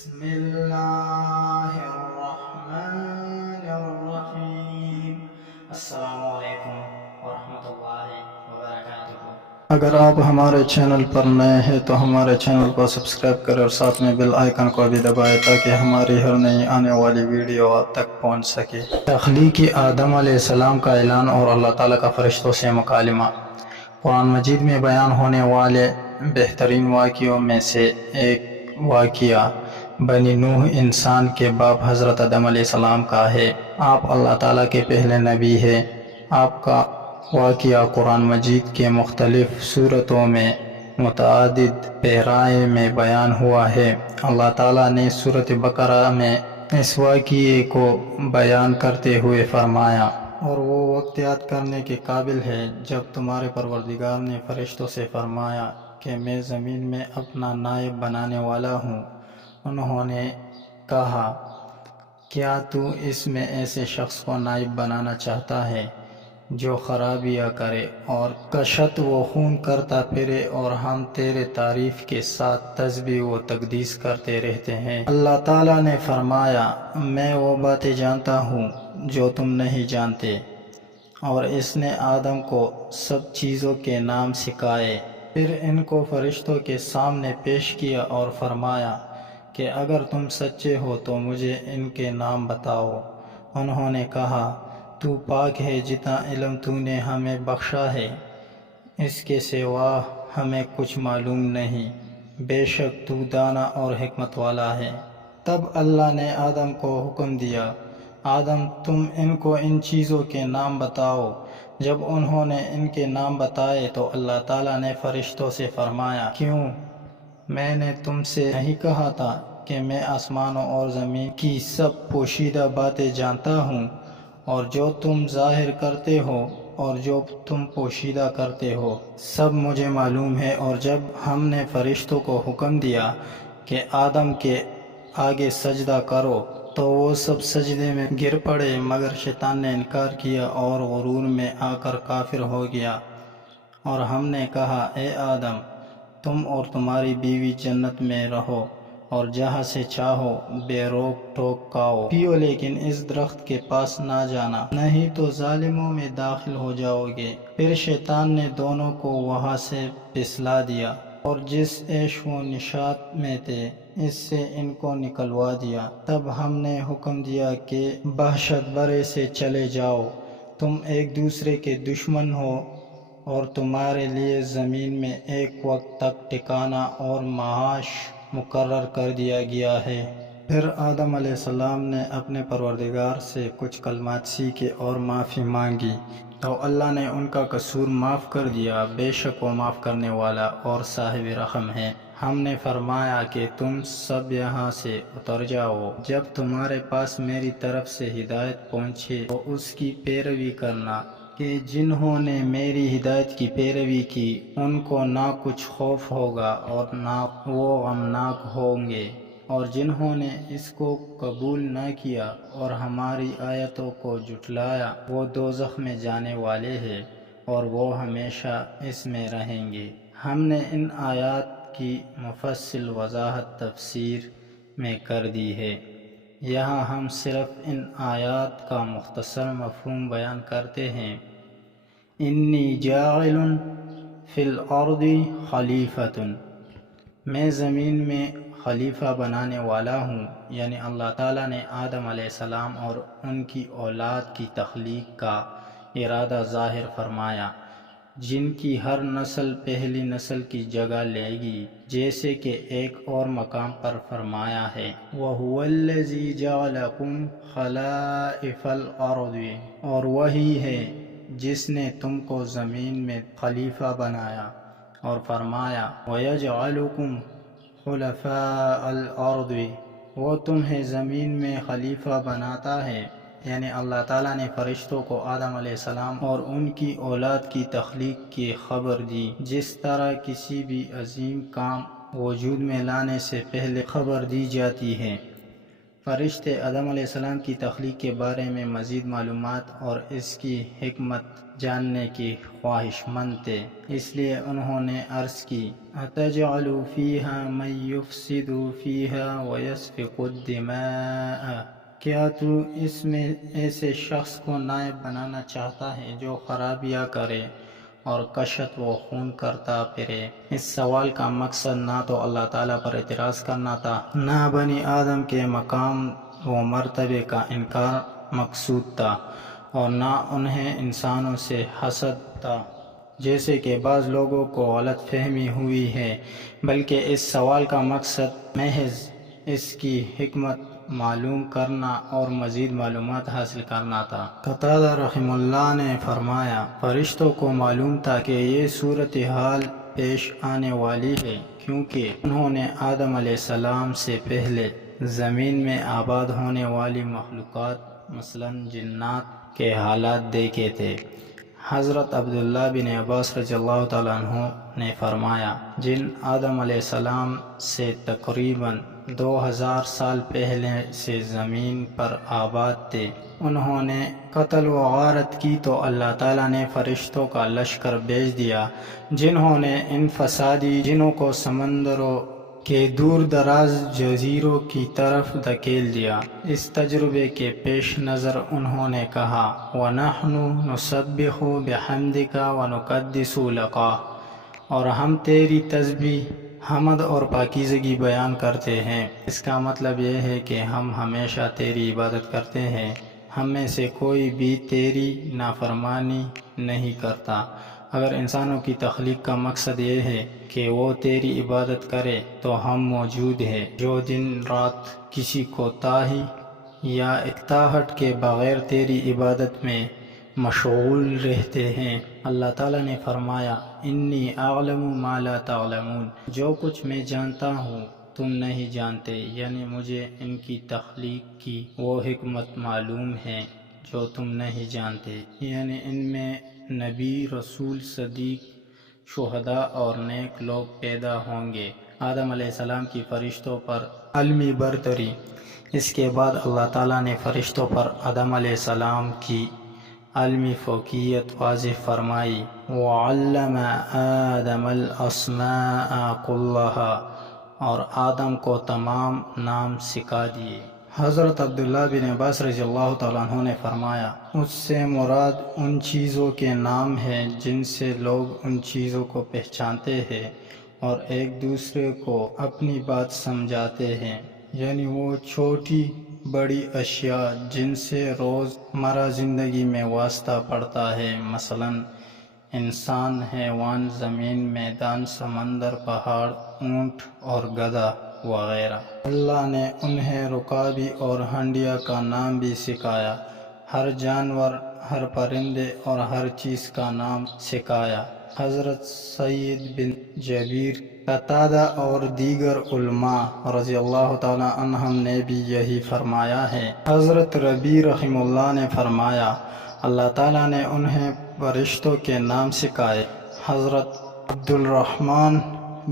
بسم الله الرحمن الرحیم۔ السلام علیکم ورحمۃ اللہ وبرکاتہ۔ اگر آپ ہمارے چینل پر نئے ہیں تو ہمارے چینل کو سبسکرائب کریں اور ساتھ میں بیل آئیکن کو بھی دبائیں تاکہ ہماری ہر نئی آنے والی ویڈیو آپ تک پہنچ سکے۔ تخلیق آدم علیہ السلام کا اعلان اور اللہ تعالیٰ کا فرشتوں سے مکالمہ۔ قرآن مجید میں بیان ہونے والے بہترین واقعوں میں سے ایک واقعہ بنی نوح انسان کے باپ حضرت آدم علیہ السلام کا ہے۔ آپ اللہ تعالیٰ کے پہلے نبی ہیں۔ آپ کا واقعہ قرآن مجید کے مختلف سورتوں میں متعدد پیرائے میں بیان ہوا ہے۔ اللہ تعالیٰ نے سورۃ بقرہ میں اس واقعے کو بیان کرتے ہوئے فرمایا، اور وہ وقت یاد کرنے کے قابل ہے جب تمہارے پروردگار نے فرشتوں سے فرمایا کہ میں زمین میں اپنا نائب بنانے والا ہوں۔ انہوں نے کہا، کیا تو اس میں ایسے شخص کو نائب بنانا چاہتا ہے جو خرابیاں کرے اور کشت و خون کرتا پھرے، اور ہم تیرے تعریف کے ساتھ تسبیح و تقدیس کرتے رہتے ہیں۔ اللہ تعالیٰ نے فرمایا، میں وہ باتیں جانتا ہوں جو تم نہیں جانتے، اور اس نے آدم کو سب چیزوں کے نام سکھائے۔ پھر ان کو فرشتوں کے سامنے پیش کیا اور فرمایا کہ اگر تم سچے ہو تو مجھے ان کے نام بتاؤ۔ انہوں نے کہا، تو پاک ہے، جتنا علم تو نے ہمیں بخشا ہے اس کے سوا ہمیں کچھ معلوم نہیں، بے شک تو دانا اور حکمت والا ہے۔ تب اللہ نے آدم کو حکم دیا، آدم تم ان کو ان چیزوں کے نام بتاؤ۔ جب انہوں نے ان کے نام بتائے تو اللہ تعالیٰ نے فرشتوں سے فرمایا، کیوں؟ میں نے تم سے نہیں کہا تھا کہ میں آسمانوں اور زمین کی سب پوشیدہ باتیں جانتا ہوں، اور جو تم ظاہر کرتے ہو اور جو تم پوشیدہ کرتے ہو سب مجھے معلوم ہے۔ اور جب ہم نے فرشتوں کو حکم دیا کہ آدم کے آگے سجدہ کرو تو وہ سب سجدے میں گر پڑے، مگر شیطان نے انکار کیا اور غرور میں آ کر کافر ہو گیا۔ اور ہم نے کہا، اے آدم، تم اور تمہاری بیوی جنت میں رہو اور جہاں سے چاہو بے روک ٹوک کھاؤ پیو، لیکن اس درخت کے پاس نہ جانا، نہیں تو ظالموں میں داخل ہو جاؤ گے۔ پھر شیطان نے دونوں کو وہاں سے پھسلا دیا اور جس عیش و نشاط میں تھے اس سے ان کو نکلوا دیا۔ تب ہم نے حکم دیا کہ وحشت بھرے سے چلے جاؤ، تم ایک دوسرے کے دشمن ہو، اور تمہارے لیے زمین میں ایک وقت تک ٹھکانہ اور معاش مقرر کر دیا گیا ہے۔ پھر آدم علیہ السلام نے اپنے پروردگار سے کچھ کلمات سیکھے اور معافی مانگی تو اللہ نے ان کا قصور معاف کر دیا، بے شک وہ معاف کرنے والا اور صاحب رحم ہے۔ ہم نے فرمایا کہ تم سب یہاں سے اتر جاؤ، جب تمہارے پاس میری طرف سے ہدایت پہنچے تو اس کی پیروی کرنا، کہ جنہوں نے میری ہدایت کی پیروی کی ان کو نہ کچھ خوف ہوگا اور نہ وہ غمناک ہوں گے، اور جنہوں نے اس کو قبول نہ کیا اور ہماری آیتوں کو جھٹلایا وہ دوزخ میں جانے والے ہیں اور وہ ہمیشہ اس میں رہیں گے۔ ہم نے ان آیات کی مفصل وضاحت تفسیر میں کر دی ہے، یہاں ہم صرف ان آیات کا مختصر مفہوم بیان کرتے ہیں۔ انی جاعل فی الارض خلیفۃ، میں زمین میں خلیفہ بنانے والا ہوں، یعنی اللہ تعالیٰ نے آدم علیہ السلام اور ان کی اولاد کی تخلیق کا ارادہ ظاہر فرمایا، جن کی ہر نسل پہلی نسل کی جگہ لے گی، جیسے کہ ایک اور مقام پر فرمایا ہے، وَهُوَ الَّذِي جَعَلَكُمْ خَلَائِفَ الْأَرْضِ، اور وہی ہے جس نے تم کو زمین میں خلیفہ بنایا، اور فرمایا، وَيَجْعَلُكُمْ خُلَفَاءَ الْأَرْضِ، وہ تمہیں زمین میں خلیفہ بناتا ہے، یعنی اللہ تعالیٰ نے فرشتوں کو آدم علیہ السلام اور ان کی اولاد کی تخلیق کی خبر دی، جس طرح کسی بھی عظیم کام وجود میں لانے سے پہلے خبر دی جاتی ہے۔ فرشتے آدم علیہ السلام کی تخلیق کے بارے میں مزید معلومات اور اس کی حکمت جاننے کی خواہش مند تھے، اس لیے انہوں نے عرض کی: اَتَجْعَلُ فِيهَا مَن يُفْسِدُ فِيهَا وَيَسْفِكُ الدِّمَاءَ، کیا تو اس میں ایسے شخص کو نائب بنانا چاہتا ہے جو خرابیاں کرے اور کشت و خون کرتا پھرے؟ اس سوال کا مقصد نہ تو اللہ تعالیٰ پر اعتراض کرنا تھا، نہ بنی آدم کے مقام و مرتبے کا انکار مقصود تھا، اور نہ انہیں انسانوں سے حسد تھا جیسے کہ بعض لوگوں کو غلط فہمی ہوئی ہے، بلکہ اس سوال کا مقصد محض اس کی حکمت معلوم کرنا اور مزید معلومات حاصل کرنا تھا۔ قتادہ رحمہ اللہ نے فرمایا، فرشتوں کو معلوم تھا کہ یہ صورتحال پیش آنے والی ہے، کیونکہ انہوں نے آدم علیہ السلام سے پہلے زمین میں آباد ہونے والی مخلوقات مثلاً جنات کے حالات دیکھے تھے۔ حضرت عبداللہ بن عباس رضی اللہ تعالیٰ عنہ نے فرمایا، جن آدم علیہ السلام سے تقریباً 2000 سال پہلے سے زمین پر آباد تھے، انہوں نے قتل و غارت کی تو اللہ تعالیٰ نے فرشتوں کا لشکر بھیج دیا، جنہوں نے ان فسادی جنوں کو سمندروں کے دور دراز جزیروں کی طرف دھکیل دیا۔ اس تجربے کے پیش نظر انہوں نے کہا، وَنَحْنُ نُسَبِّحُ بِحَمْدِكَ وَنُقَدِّسُ لَكَ، اور ہم تیری تسبیح، حمد اور پاکیزگی بیان کرتے ہیں۔ اس کا مطلب یہ ہے کہ ہم ہمیشہ تیری عبادت کرتے ہیں، ہم میں سے کوئی بھی تیری نافرمانی نہیں کرتا۔ اگر انسانوں کی تخلیق کا مقصد یہ ہے کہ وہ تیری عبادت کرے تو ہم موجود ہیں جو دن رات کسی کوتاہی یا اکتاہٹ کے بغیر تیری عبادت میں مشغول رہتے ہیں۔ اللہ تعالیٰ نے فرمایا، انی اعلم ما لا تعلمون، جو کچھ میں جانتا ہوں تم نہیں جانتے، یعنی مجھے ان کی تخلیق کی وہ حکمت معلوم ہے جو تم نہیں جانتے، یعنی ان میں نبی، رسول، صدیق، شہداء اور نیک لوگ پیدا ہوں گے۔ آدم علیہ السلام کی فرشتوں پر علمی برتری۔ اس کے بعد اللہ تعالیٰ نے فرشتوں پر آدم علیہ السلام کی علمی فوقیت واضح فرمائی، وَعَلَّمَ آدَمَ الْأَسْمَاءَ كُلَّهَا، اور آدم کو تمام نام سکھا دیے۔ حضرت عبداللہ بن عباس رضی اللہ تعالیٰ عنہ نے فرمایا، اس سے مراد ان چیزوں کے نام ہیں جن سے لوگ ان چیزوں کو پہچانتے ہیں اور ایک دوسرے کو اپنی بات سمجھاتے ہیں، یعنی وہ چھوٹی بڑی اشیاء جن سے روز مرہ زندگی میں واسطہ پڑتا ہے، مثلاً انسان، حیوان، زمین، میدان، سمندر، پہاڑ، اونٹ اور گدھا وغیرہ۔ اللہ نے انہیں رکابی اور ہنڈیا کا نام بھی سکھایا، ہر جانور، ہر پرندے اور ہر چیز کا نام سکھایا۔ حضرت سعید بن جبیر، قتادہ اور دیگر علماء رضی اللہ تعالیٰ عنہم نے بھی یہی فرمایا ہے۔ حضرت ربیع رحمہ اللہ نے فرمایا، اللہ تعالیٰ نے انہیں فرشتوں کے نام سکھائے۔ حضرت عبد الرحمن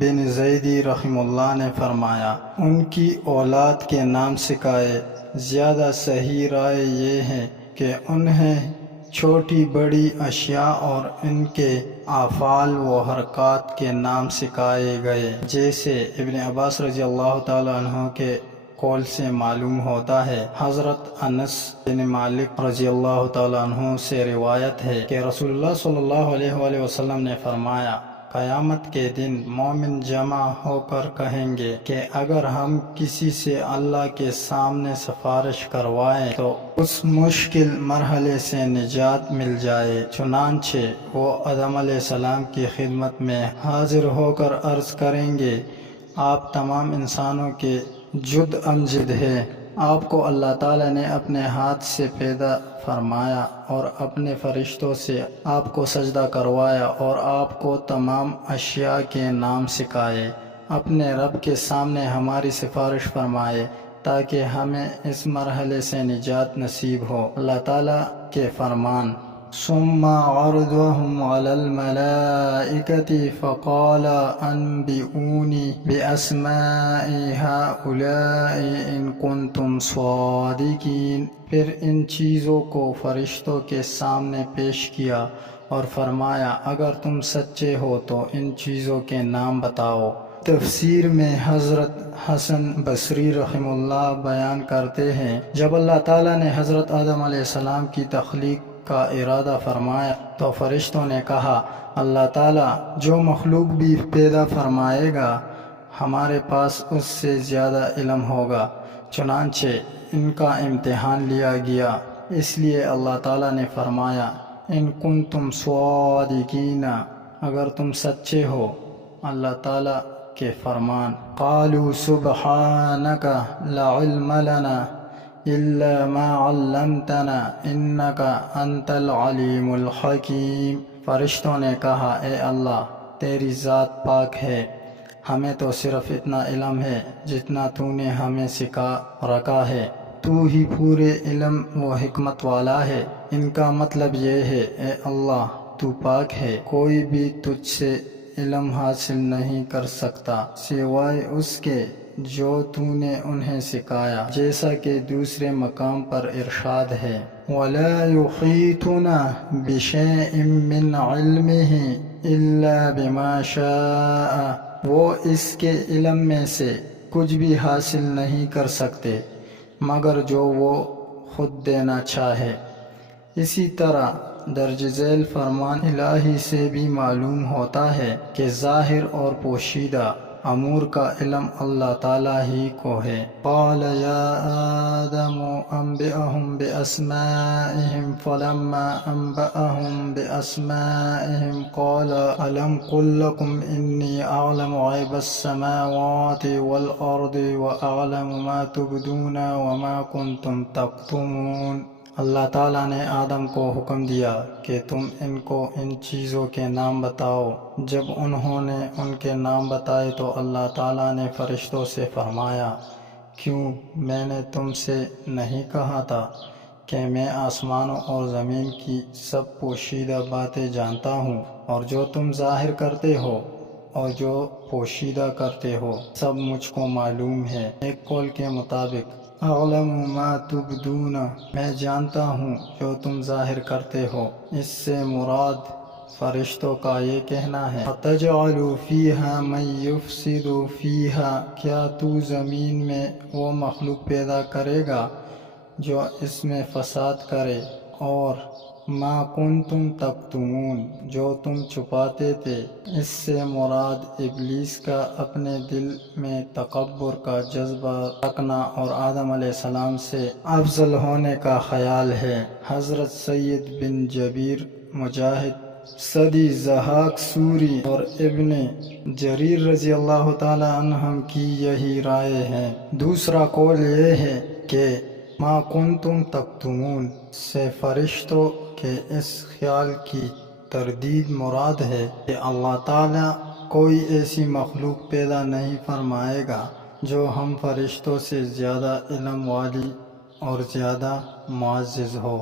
بن زیدی رحمہ اللہ نے فرمایا، ان کی اولاد کے نام سکھائے۔ زیادہ صحیح رائے یہ ہے کہ انہیں چھوٹی بڑی اشیاء اور ان کے افعال و حرکات کے نام سکھائے گئے، جیسے ابن عباس رضی اللہ تعالیٰ عنہ کے قول سے معلوم ہوتا ہے۔ حضرت انس بن مالک رضی اللہ تعالیٰ عنہ سے روایت ہے کہ رسول اللہ صلی اللہ علیہ وآلہ وسلم نے فرمایا، قیامت کے دن مومن جمع ہو کر کہیں گے کہ اگر ہم کسی سے اللہ کے سامنے سفارش کروائیں تو اس مشکل مرحلے سے نجات مل جائے، چنانچہ وہ آدم علیہ السلام کی خدمت میں حاضر ہو کر عرض کریں گے، آپ تمام انسانوں کے جد امجد ہیں، آپ کو اللہ تعالیٰ نے اپنے ہاتھ سے پیدا فرمایا اور اپنے فرشتوں سے آپ کو سجدہ کروایا اور آپ کو تمام اشیاء کے نام سکھائے، اپنے رب کے سامنے ہماری سفارش فرمائے تاکہ ہمیں اس مرحلے سے نجات نصیب ہو۔ اللہ تعالیٰ کے فرمان، ثم عرضهم على الملائكة فقال أنبئوني بأسماء هؤلاء إن كنتم صادقين۔ پھر ان چیزوں کو فرشتوں کے سامنے پیش کیا اور فرمایا اگر تم سچے ہو تو ان چیزوں کے نام بتاؤ۔ تفسیر میں حضرت حسن بصری رحمہ اللہ بیان کرتے ہیں جب اللہ تعالیٰ نے حضرت آدم علیہ السلام کی تخلیق کا ارادہ فرمایا تو فرشتوں نے کہا اللہ تعالیٰ جو مخلوق بھی پیدا فرمائے گا ہمارے پاس اس سے زیادہ علم ہوگا، چنانچہ ان کا امتحان لیا گیا۔ اس لیے اللہ تعالیٰ نے فرمایا ان کنتم صادقین، اگر تم سچے ہو اللہ تعالیٰ کے فرمان۔ قالوا سبحانک لا علم لنا الا ما علمتنا انک انت العلیم الحکیم۔ فرشتوں نے کہا اے اللہ تیری ذات پاک ہے، ہمیں تو صرف اتنا علم ہے جتنا تو نے ہمیں سکھا رکھا ہے، تو ہی پورے علم و حکمت والا ہے۔ ان کا مطلب یہ ہے اے اللہ تو پاک ہے، کوئی بھی تجھ سے علم حاصل نہیں کر سکتا سوائے اس کے جو تو نے انہیں سکھایا، جیسا کہ دوسرے مقام پر ارشاد ہے وَلَا يُحِيطُونَ بِشَيْءٍ مِّنْ عِلْمِهِ إِلَّا بِمَا شَاءَ، وہ اس کے علم میں سے کچھ بھی حاصل نہیں کر سکتے مگر جو وہ خود دینا چاہے۔ اسی طرح درج ذیل فرمان الہی سے بھی معلوم ہوتا ہے کہ ظاہر اور پوشیدہ امور کا علم اللہ تعالیٰ ہی کو ہے۔ قال یا آدم انبئهم باسمائهم فلما انبأهم باسمائهم قال الم قل لكم انی اعلم غیب السماوات والارض واعلم ما تبدون وما کنتم تکتمون۔ اللہ تعالیٰ نے آدم کو حکم دیا کہ تم ان کو ان چیزوں کے نام بتاؤ۔ جب انہوں نے ان کے نام بتائے تو اللہ تعالیٰ نے فرشتوں سے فرمایا کیوں میں نے تم سے نہیں کہا تھا کہ میں آسمانوں اور زمین کی سب پوشیدہ باتیں جانتا ہوں، اور جو تم ظاہر کرتے ہو اور جو پوشیدہ کرتے ہو سب مجھ کو معلوم ہے۔ ایک قول کے مطابق اعلم ما تبدون، میں جانتا ہوں جو تم ظاہر کرتے ہو، اس سے مراد فرشتوں کا یہ کہنا ہے اَتَجْعَلُ فِيهَا مَن يُفْسِدُ فِيهَا، کیا تو زمین میں وہ مخلوق پیدا کرے گا جو اس میں فساد کرے، اور ما کنتم تکتمون، جو تم چھپاتے تھے۔ اس سے مراد ابلیس کا اپنے دل میں تکبر کا جذبہ رکھنا اور آدم علیہ السلام سے افضل ہونے کا خیال ہے۔ حضرت سید بن جبیر، مجاہد، سعدی، ضحاک سوری اور ابن جریر رضی اللہ تعالی عنہم کی یہی رائے ہے۔ دوسرا قول یہ ہے کہ ما کنتم تکتمون سے فرشتوں کے اس خیال کی تردید مراد ہے کہ اللہ تعالیٰ کوئی ایسی مخلوق پیدا نہیں فرمائے گا جو ہم فرشتوں سے زیادہ علم والی اور زیادہ معزز ہو۔